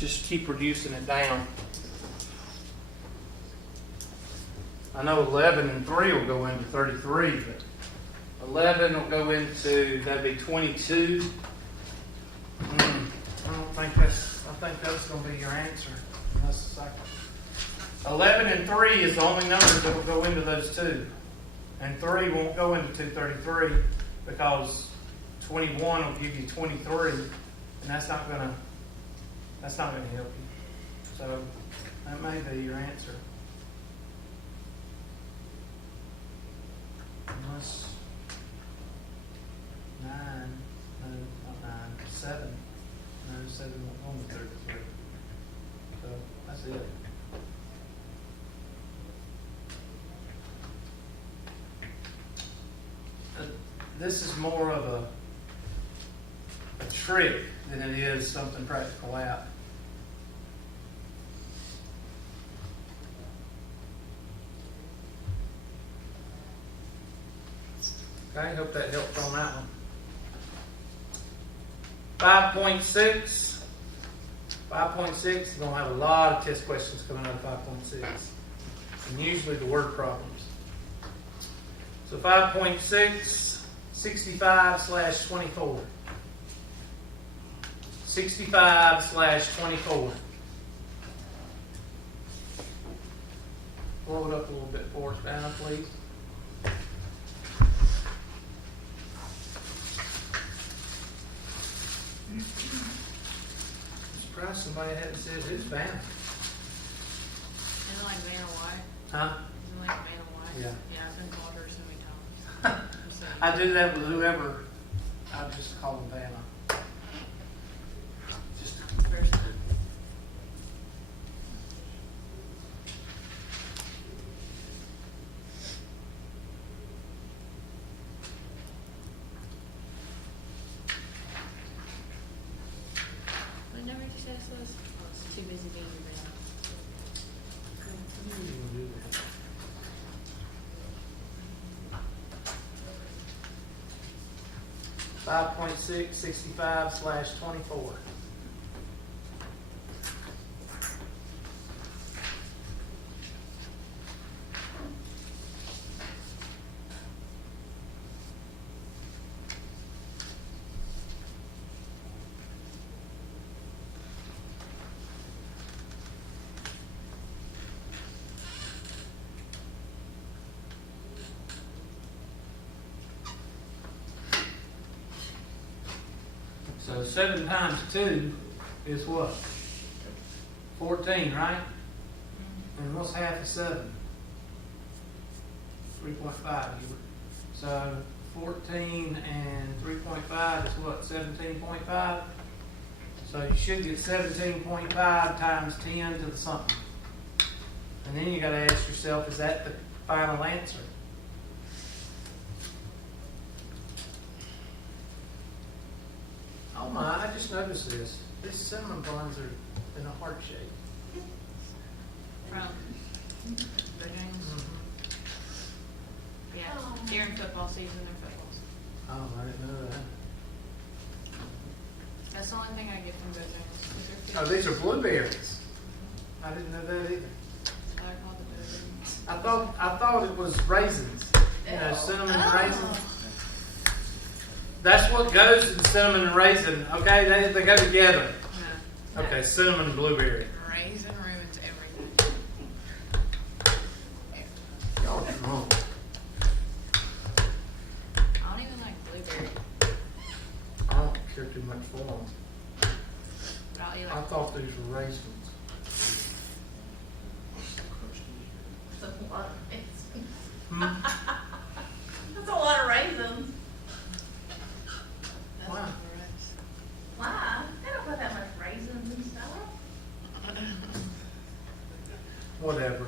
just keep reducing it down. I know 11 and 3 will go into 33, but 11 will go into, that'd be 22. I think that's going to be your answer. That's the second. 11 and 3 is the only numbers that will go into those two. And 3 won't go into 233 because 21 will give you 23, and that's not going to help you. So that may be your answer. Unless 9, no, not 9, 7. No, 7 won't go into 33. So that's it. This is more of a trick than it is something practical out. Okay, hope that helped on that one. 5.6. 5.6 is going to have a lot of test questions coming out of 5.6. And usually the word problems. So 5.6. 65/24. 65/24. Blow it up a little bit for us, Anna, please. I'm surprised somebody hadn't said who's Vanna. Isn't it like Vanna White? Huh? Isn't it like Vanna White? Yeah. Yeah, I've been called her so many times. I do that with whoever. I just call them Vanna. Just First time. What number did you say this was? Oh, it's too busy being your Vanna. 5.6, 65/24. So 7 times 2 is what? 14, right? And what's half of 7? 3.5. So 14 and 3.5 is what? 17.5? So you should get 17.5 times 10 to the something. And then you got to ask yourself, is that the final answer? Oh my, I just noticed this. These cinnamon buns are in a heart shape. From Bojangles? Mm-hmm. Yeah. During football season, they're footballs. Oh, I didn't know that. That's the only thing I get from Bojangles. Oh, these are blueberries. I didn't know that either. They're called the Bojangles. I thought it was raisins. You know, cinnamon and raisins. That's what goes in cinnamon and raisin. Okay, they go together. No. Okay, cinnamon and blueberry. Raisin ruins everything. Y'all drunk. I don't even like blueberry, I don't care too much for them. but I'll eat I like thought these were raisins. That's a lot of raisins. Hmm? That's a lot of raisins. that's Wow. not the rice. Why? They don't put that much raisins and stuff. Whatever.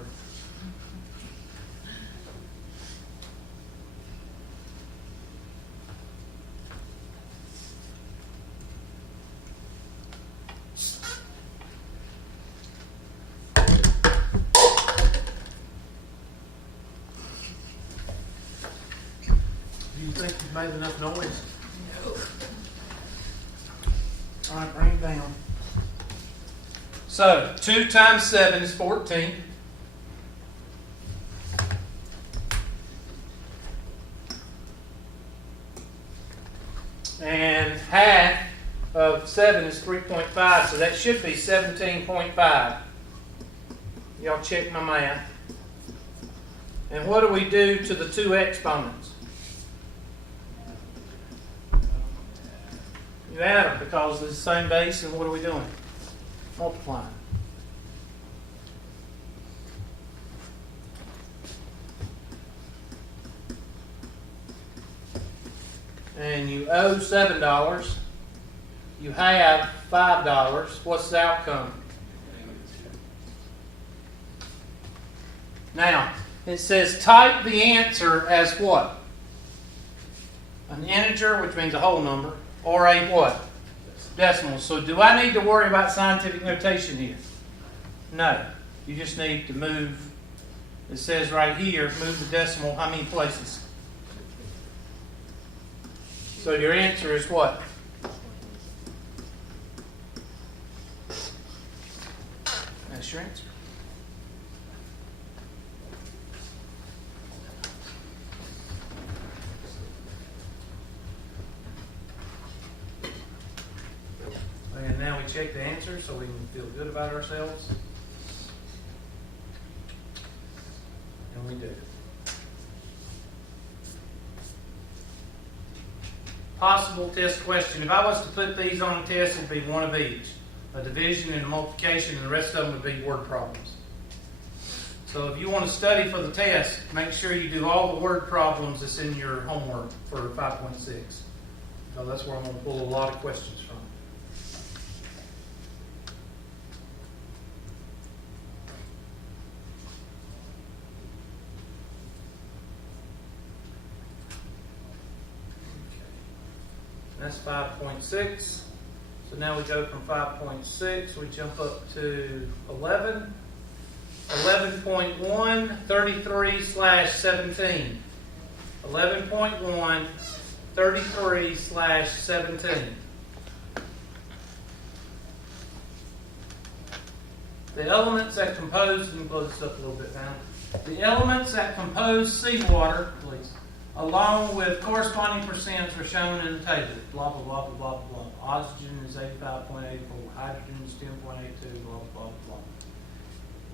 Do you think you've made enough noise? No. All right, bring it down. So 2 times 7 is 14. And half of 7 is 3.5, so that should be 17.5. Y'all check my math. And what do we do to the two exponents? You add them because it's the same base, and what are we doing? Multiplying. And you owe $7. You have $5. What's the outcome? Now, it says type the answer as what? An integer, which means a whole number, or a what? Decimal. So do I need to worry about scientific notation here? No. You just need to move, it says right here, move the decimal how many places? So your answer is what? That's your answer. And now we check the answer so we can feel good about ourselves. And we do. Possible test question. If I was to put these on a test, it would be one of each. A division and a multiplication, and the rest of them would be word problems. So if you want to study for the test, make sure you do all the word problems that's in your homework for 5.6. So that's where I'm going to pull a lot of questions from. That's 5.6. So now we go from 5.6, we jump up to 11. 11.1, 33/17. 11.1, 33/17. The elements that compose, let me blow this up a little bit now. The elements that compose seawater, please, along with corresponding percents are shown in the table. Blah, blah, blah, blah, blah, blah. Oxygen is 85.84. Hydrogen is 10.82. Blah, blah, blah.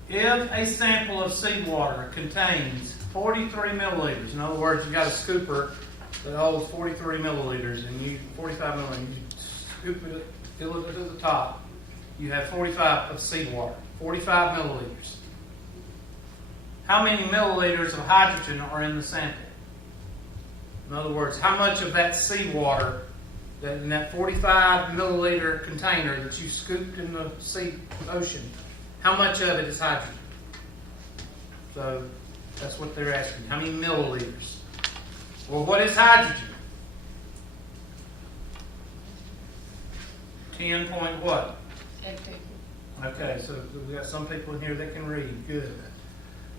If a sample of seawater contains 43 milliliters, in other words, you got a scooper that holds 43 milliliters, and you 45 milliliters, you scoop it, fill it to the top. You have 45 of seawater, 45 milliliters. How many milliliters of hydrogen are in the sample? In other words, how much of that seawater, in that 45 milliliter container that you scooped in the ocean, how much of it is hydrogen? So that's what they're asking. How many milliliters? Well, what is hydrogen? 10 point what? 82. Okay, so we got some people in here that can read. Good.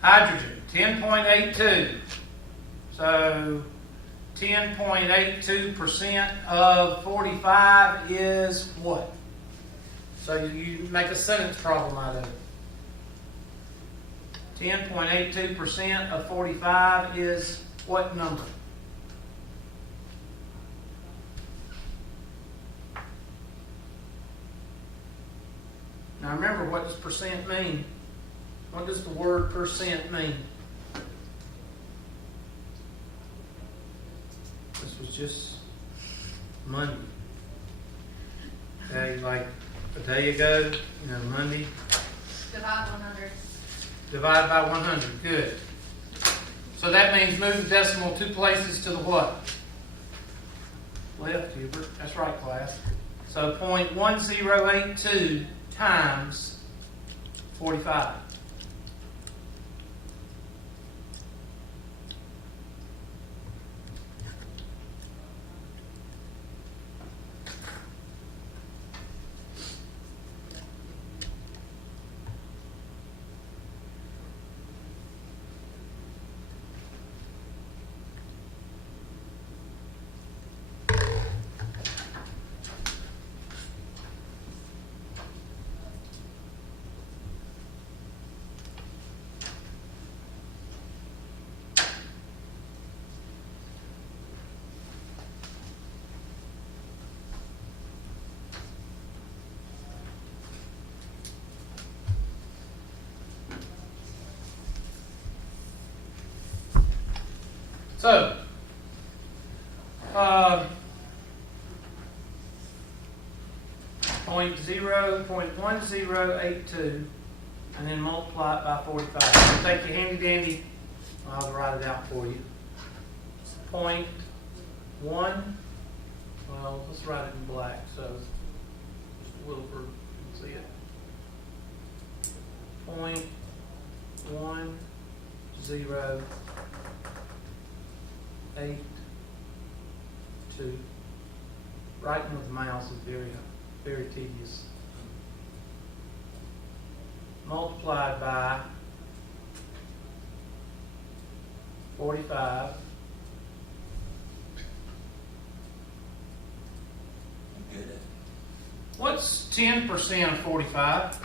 Hydrogen, 10.82. So 10.82% of 45 is what? So you make a sentence problem out of it. 10.82% of 45 is what number? Now remember, what does percent mean? What does the word percent mean? This was just Monday. Okay, like a day ago, Monday. Divide 100. Divide by 100. Good. So that means move the decimal 2 places to the what? Left, Hubert. That's right, class. So 0.1082 times 45. So, 0.1082, and then multiply it by 45. So take your handy dandy, I'll write it out for you. It's 0.1, well, let's write it in black, so just a little for you can see it. 0.1082. Writing with the mouse is very, very tedious. Multiplied by 45. What's 10% of 45?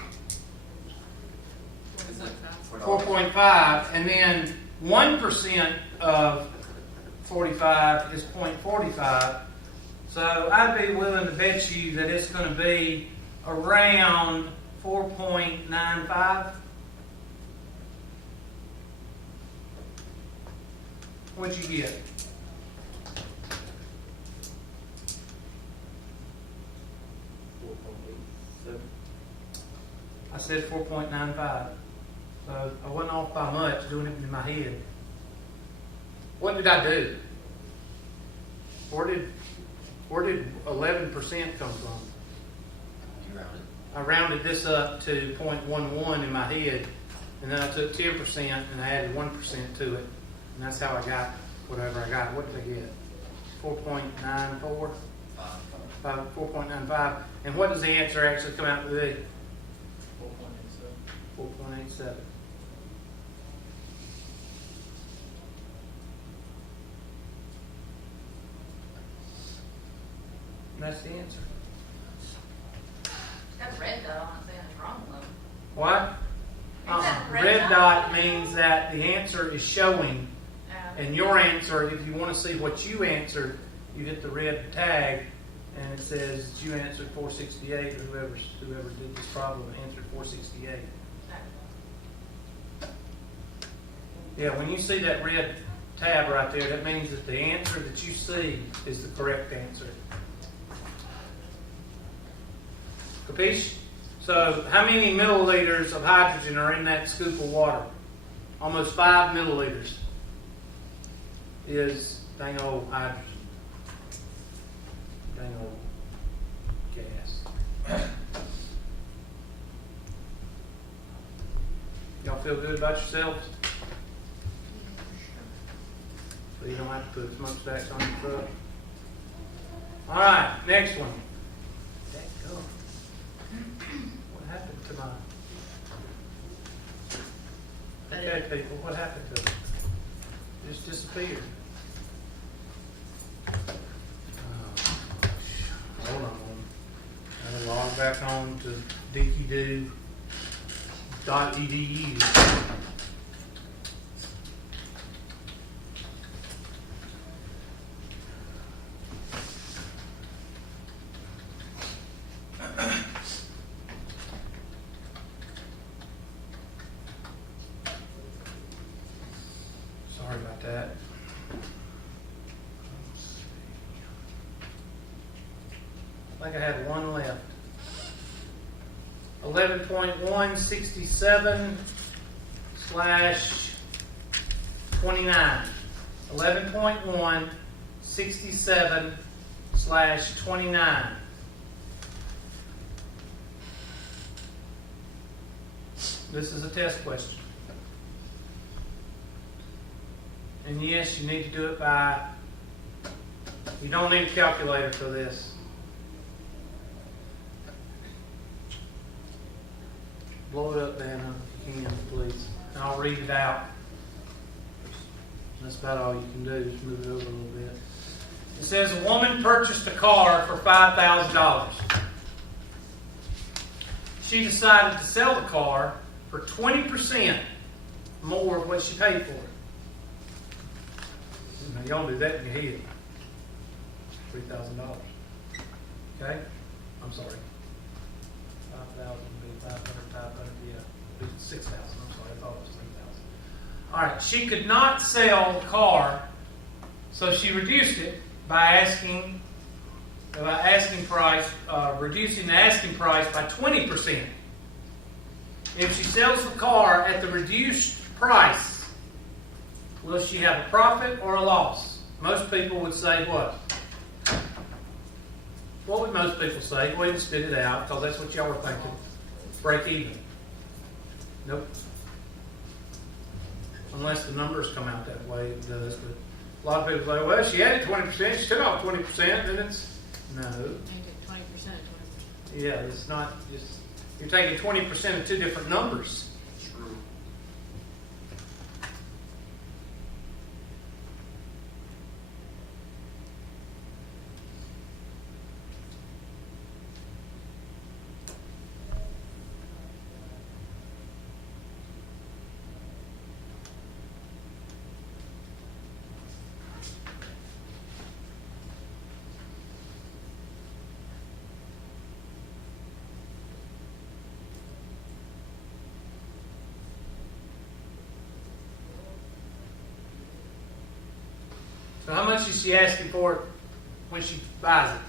4.5. And then 1% of 45 is 0.45. So I'd be willing to bet you that it's going to be around 4.95. What'd you get? I said 4.95. So I wasn't off by much doing it in my head. What did I do? Where did 11% come from? You rounded. I rounded this up to 0.11 in my head, and then I took 10% and I added 1% to it, and that's how I got whatever I got. What did I get? 4.94? 4.95. And what does the answer actually come out to be? 4.87. And that's the answer. Got a red dot on it saying it's wrong though. What? that red Red dot? dot means that the answer is showing, Oh. and your answer, if you want to see what you answered, you hit the red tag, and it says you answered 468, or whoever did this problem answered 468. Yeah, when you see that red tab right there, that means that the answer that you see is the correct answer. Capiche? So, how many milliliters of hydrogen are in that scoop of water? Almost 5 milliliters is dang old hydrogen. Dang old gas. Y'all feel good about yourselves? So you don't have to put smokestacks on your truck. All right, next one. What happened to my... Okay, people, what happened to it? It just disappeared. Hold on. I'll log back on to dickydoo.edu. Sorry about that. I think I had one left. 11.167/29. 11.167/29. This is a test question. And yes, you need to do it by, you don't need a calculator for this. Blow it up, Dana, if you can, please. And I'll read it out. That's about all you can do, just move it over a little bit. It says a woman purchased a car for $5,000. She decided to sell the car for 20% more of what she paid for it. Now, y'all do that in your head. $3,000. Okay? I'm sorry. 5,000 would be 500, yeah. 6,000, I'm sorry, I thought it was 3,000. Alright, she could not sell the car So she reduced it by reducing the asking price by 20%. If she sells the car at the reduced price, will she have a profit or a loss? Most people would say what? What would most people say? Go ahead and spit it out, because that's what y'all are thinking. Break even. Nope. Unless the numbers come out that way, it does. But a lot of people say, well, she added 20%, she took off 20%, then it's... No. Make it 20%. Yeah, it's not just... You're taking 20% of two different numbers. True. So how much is she asking for it when she buys it?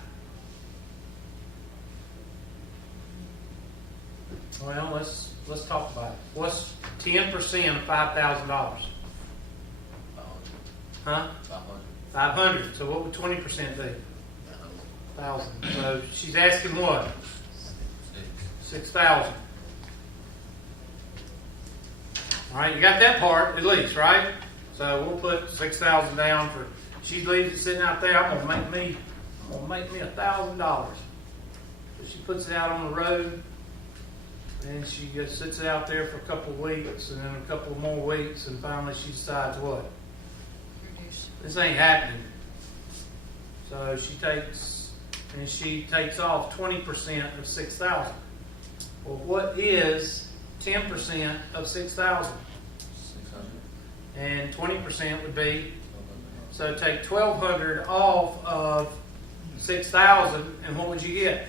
Well, let's talk about it. What's 10% of $5,000? Huh? 500. So what would 20% be? 1,000. So she's asking what? 6,000. All right, you got that part at least, right? So we'll put 6,000 down for. She leaves it sitting out there. I'm gonna make me $1,000. So she puts it out on the road, and she just sits it out there for a couple of weeks, and then a couple more weeks, and finally she decides what? Reduce. This ain't happening. So she takes off 20% of 6,000. Well, what is 10% of 6,000? 600. And 20% would be, so take 1,200 off of 6,000, and what would you get?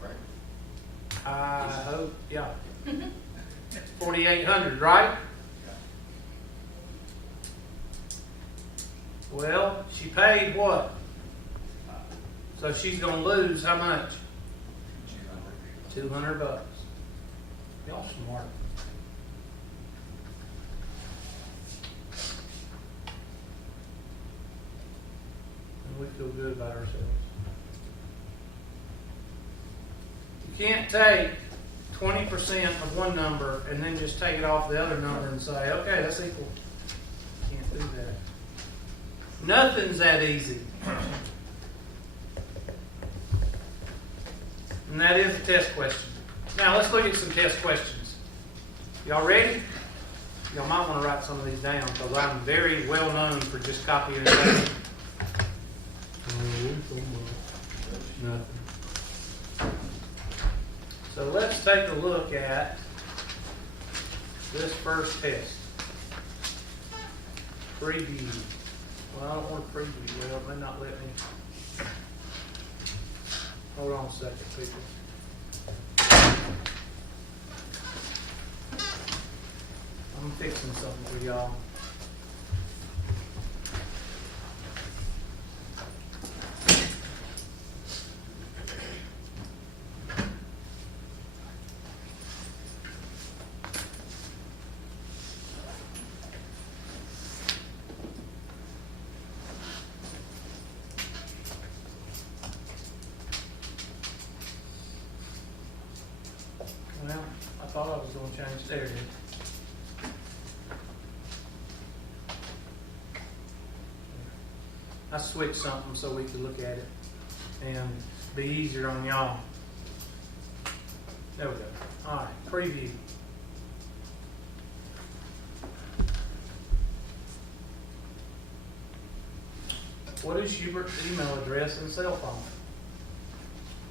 48. Right. I hope, yeah. 4,800, right? Well, she paid what? So she's going to lose how much? 200. $200. Y'all smart. And we feel good about ourselves. You can't take 20% of one number and then just take it off the other number and say, okay, that's equal. Can't do that. Nothing's that easy. And that is a test question. Now let's look at some test questions. Y'all ready? Y'all might want to write some of these down because I'm very well known for just copying and pasting. Nothing. So let's take a look at this first test. Preview. Well, I don't want to preview. Well, it may not let me. Hold on a second, people. I'm fixing something for y'all. Well, I thought I was going to change there. I switched something so we could look at it and be easier on y'all. There we go. All right, preview. What is Hubert's email address and cell phone?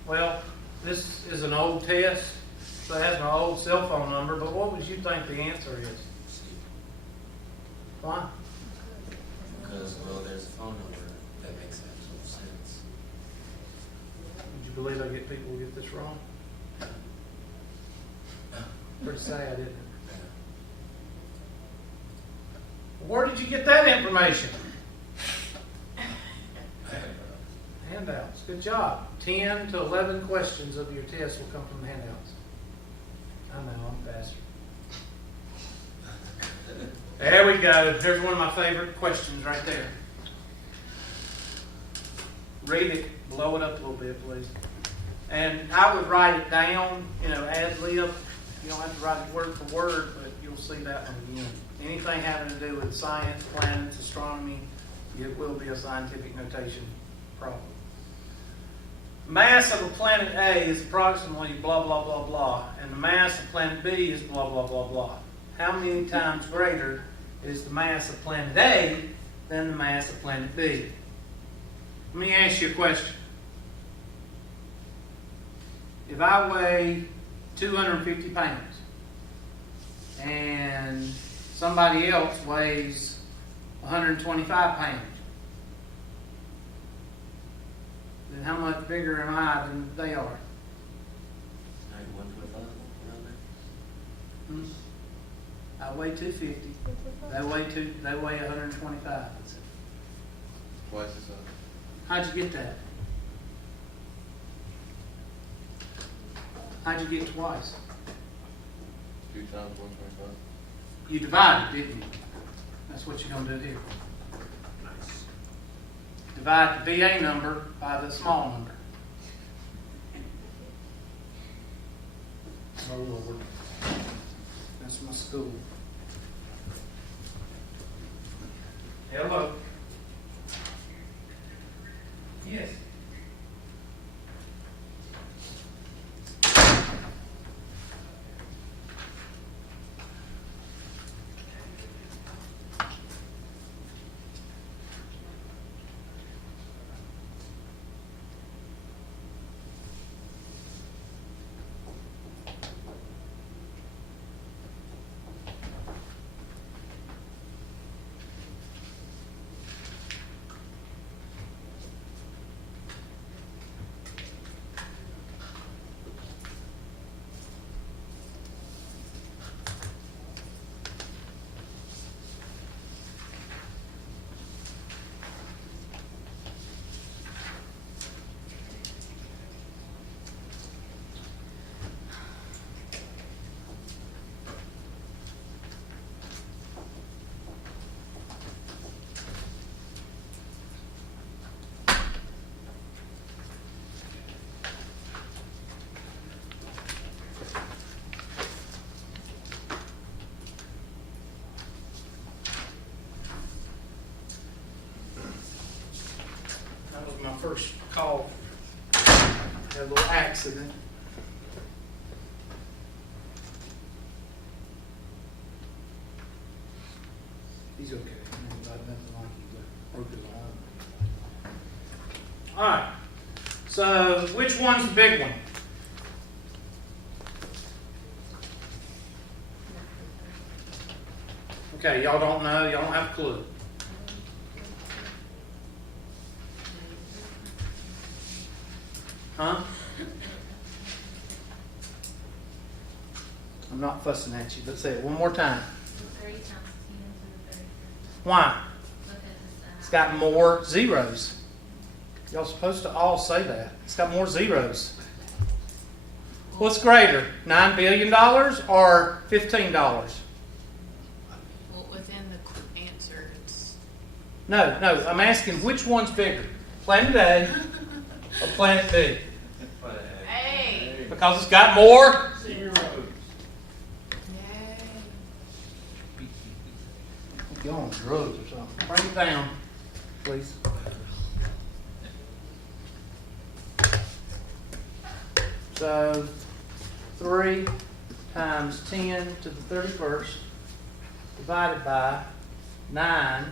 Well, this is an old test, so it has my old cell phone number, but what would you think the answer is? C. Why? Because, well, there's a phone number that makes absolute sense. Would you believe I get people who get this wrong? Pretty sad, isn't it? Where did you get that information? handouts. Good job. 10 to 11 questions of your test will come from the handouts. I know, I'm faster. There we go. There's one of my favorite questions right there. Read it. Blow it up a little bit, please. And I would write it down, ad lib. You don't have to write it word for word, but you'll see that one again. Anything having to do with science, planets, astronomy, it will be a scientific notation problem. Mass of a planet A is approximately blah, blah, blah, blah, and the mass of planet B is blah, blah, blah, blah. How many times greater is the mass of planet A than the mass of planet B? Let me ask you a question. If I weigh 250 pounds and somebody else weighs 125 pounds, then how much bigger am I than they are? Like 125 around there? I weigh 250. They weigh 125. Twice as size. How'd you get that? How'd you get twice? 2 times 125. You divided, didn't you? That's what you're going to do here. Nice. Divide the VA number by the small number. Oh, Lord. That's my school. Hello. Yes. That was my first call. Had a little accident. He's okay. Nothing like he broke his arm. All right. So, which one's the big one? Okay, y'all don't know. Y'all don't have a clue. Huh? I'm not fussing at you, but say it one more time. 30 times 10 to the 33. Why? Because It's got more zeros. Y'all supposed to all say that. It's got more zeros. What's greater, $9 billion or $15? Well, within the answer, it's No, I'm asking which one's bigger, Planet A or Planet B? hey, Because it's got more. yay. You're on drugs or something. Bring it down, please. So, 3 times 10 to the 31st divided by 9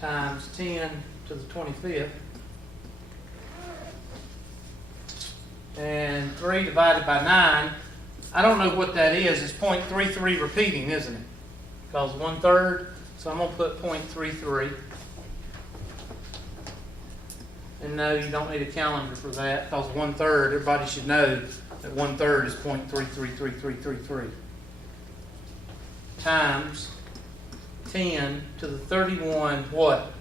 times 10 to the 25th. And 3 divided by 9, I don't know what that is. It's 0.33 repeating, isn't it? Because 1/3, so I'm going to put 0.33. And no, you don't need a calendar for that, because 1/3, everybody should know that 1/3 is 0.333333. Times 10 to the 31, what?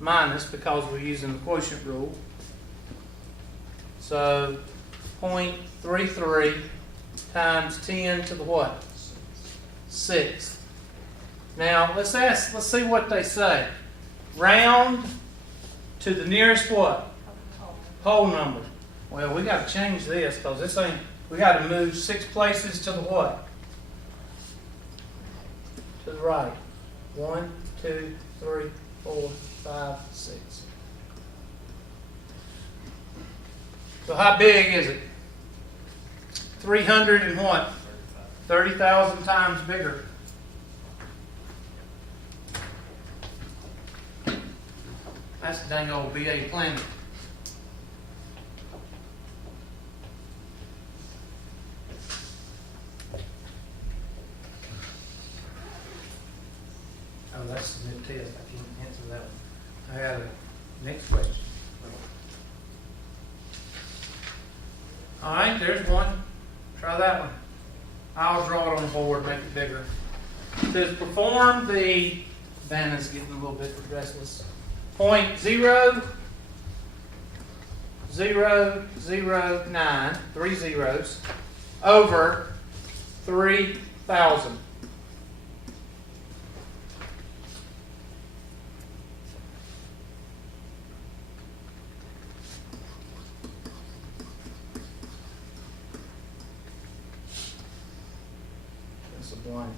minus, because we're using the quotient rule. So 0.33 times 10 to the what? 6th. Now let's see what they say. Round to the nearest what? Whole number. Well, we got to change this because this ain't. We got to move 6 places to the what? To the right. 1, 2, 3, 4, 5, 6. So how big is it? 300 and what? 30,000 times bigger. That's the dang old BA planet. Oh, that's the new test. I can't answer that one. I got a next question. All right, there's one. Try that one. I'll draw it on the board, make it bigger. It says perform the, Vanna's getting a little bit restless. 0.0009, 3 zeros, over 3,000. That's a blank.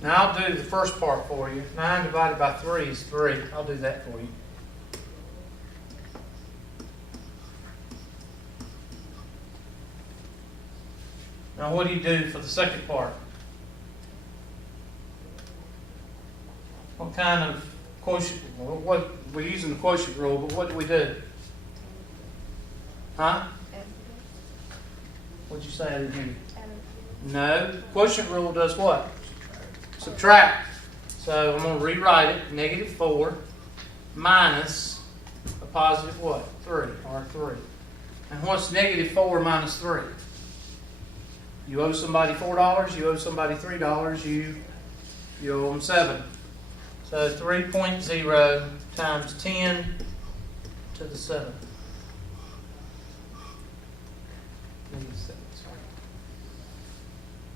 Now I'll do the first part for you. 9 divided by 3 is 3. I'll do that for you. Now what do you do for the second part? What kind of quotient? What we're using the quotient rule, but what do we do? Huh? What'd you say? I didn't hear you. No. Quotient rule does what? Subtract. So I'm going to rewrite it. -4 minus a positive what? 3, or 3. And what's -4 minus 3? You owe somebody $4, you owe somebody $3, you owe them 7. So 3.0 times 10 to the 7.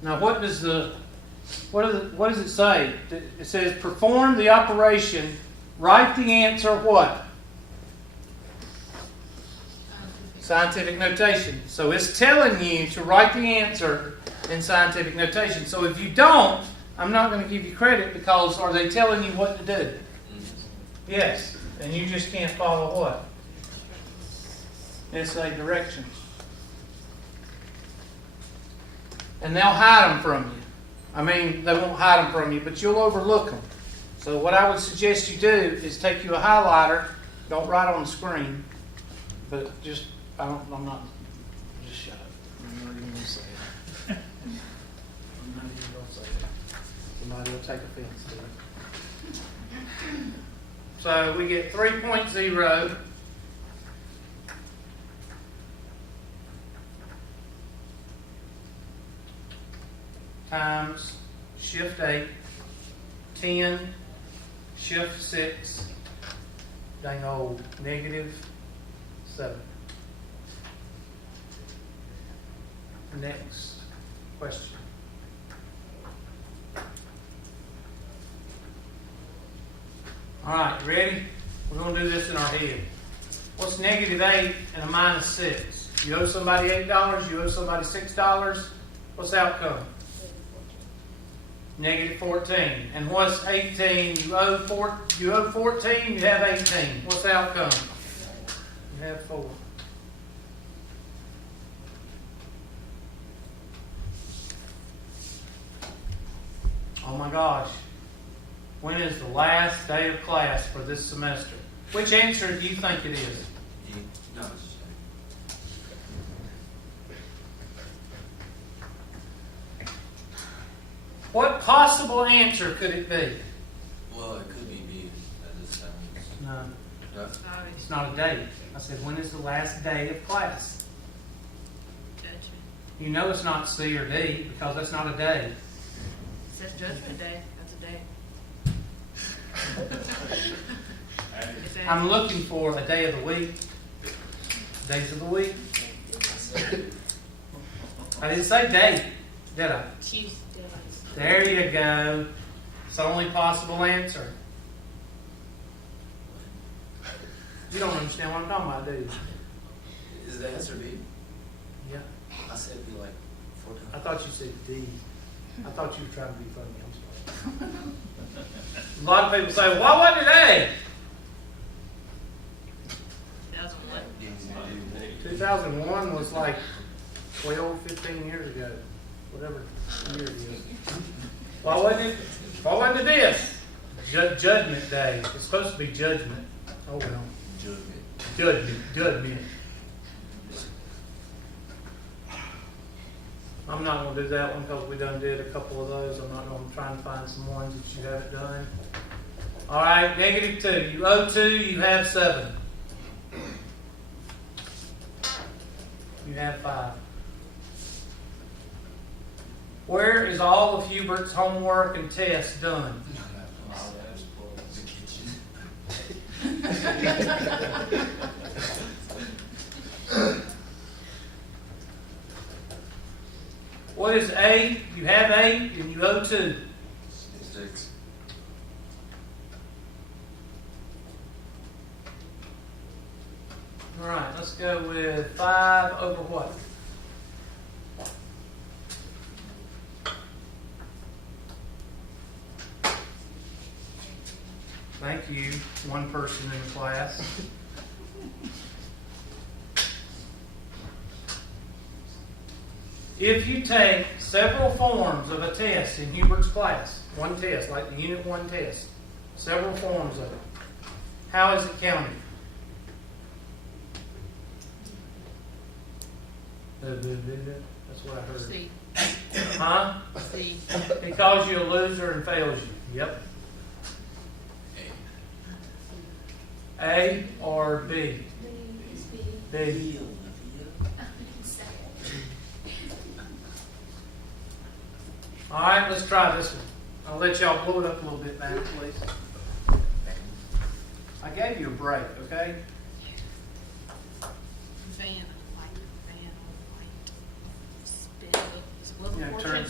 Now what does it say? It says perform the operation, write the answer what? Scientific notation. So it's telling you to write the answer in scientific notation. So if you don't, I'm not going to give you credit because are they telling you what to do? Yes. And you just can't follow what? Essay directions. And they'll hide them from you. I mean, they won't hide them from you, but you'll overlook them. So what I would suggest you do is take you a highlighter. Don't write on the screen, but just, just shut up. I'm not even going to say it. I'm not even going to say it. Somebody will take offense to it. So we get 3.0 times shift 8, 10, shift 6, dang old -7. Next question. All right, ready? We're going to do this in our head. What's -8 and a -6? You owe somebody $8, you owe somebody $6. What's the outcome? -14. And what's 18? You owe 14, you have 18. What's the outcome? You have 4. Oh my gosh. When is the last day of class for this semester? Which answer do you think it is? No, it's What possible answer could it be? Well, it could be B. That just sounds. No, No? it's not a date. I said, when is the last day of class? Judgment. You know it's not C or D because that's not a day. It says judgment day. That's a day. It says- I'm looking for a day of the week. Days of the week. I didn't say date, did I? Tuesdays. There you go. It's the only possible answer. You don't understand what I'm talking about, do you? Is the answer B? Yeah. I said B like 4 times. I thought you said D. I thought you were trying to be funny. I'm sorry. A lot of people say, well, why wasn't it A? 2001. 2001 was like 12, 15 years ago. Whatever year it is. Why wasn't it this? Judgment Day. It's supposed to be judgment. Oh well. Judgment. I'm not going to do that one because we done did a couple of those. I'm not going to try and find some ones that you haven't done. All right, -2. You owe 2, you have 7. You have 5. Where is all of Hubert's homework and tests done? The kitchen. What is 8? You have 8 and you owe 2. 6. All right, let's go with 5 over what? Thank you, one person in the class. If you take several forms of a test in Hubert's class, one test, like the Unit 1 test, several forms of it, how is it counted? That's what I heard. C. Huh? C. It calls you a loser and fails you. Yep. A or B? B. All right, let's try this one. I'll let y'all blow it up a little bit, man, please. I gave you a break, okay? Van, light, van, light. Spin. It's a little Yeah, portion. turn